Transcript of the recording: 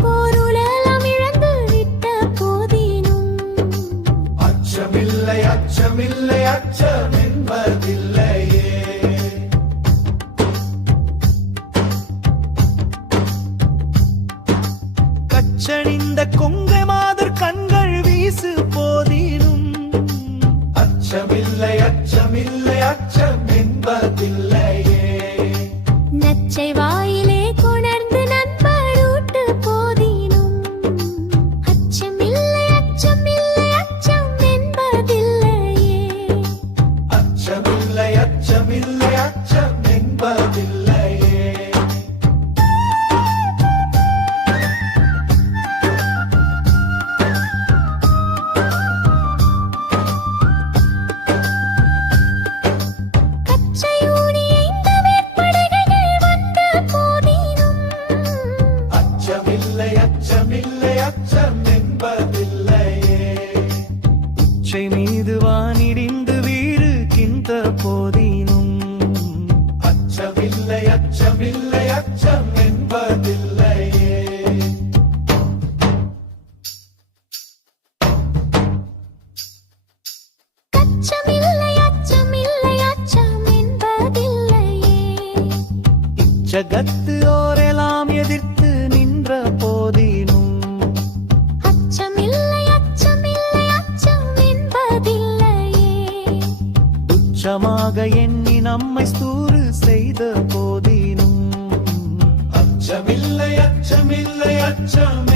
பொருளெல்லாம் இழந்து விட்ட போதினும் அச்சமில்லை அச்சமில்லை அச்சம் என்பதில்லையே. கச்சணிந்த கொங்கை மாதர் கண்கள் வீசு போதினும் அச்சமில்லை அச்சமில்லை அச்சம் என்பதில்லையே. நச்சை வாயிலே கொணர்ந்து நண்பரூட்டு போதினும் அச்சமில்லை அச்சமில்லை அச்சம் என்பதில்லையே. அச்சமில்லை அச்சமில்லை அச்சம் என்பதில்லையே. கச்சையூனி ஐந்த வேற்படகைகள் வந்த போதினும் அச்சமில்லை அச்சமில்லை அச்சம் என்பதில்லையே. உச்சை மீது வானிடிந்து வீறு கிந்த போதினும் அச்சமில்லை அச்சமில்லை அச்சம் என்பதில்லையே. கச்சமில்லை அச்சமில்லை அச்சம் என்பதில்லையே. ஜகத்து ஓரெல்லாம் எதிர்த்து நின்ற போதினும் அச்சமில்லை அச்சமில்லை அச்சம் என்பதில்லையே. துச்சமாக எண்ணி நம்மை ஸ்தூறு செய்த போதினும் அச்சமில்லை அச்சமில்லை அச்சம்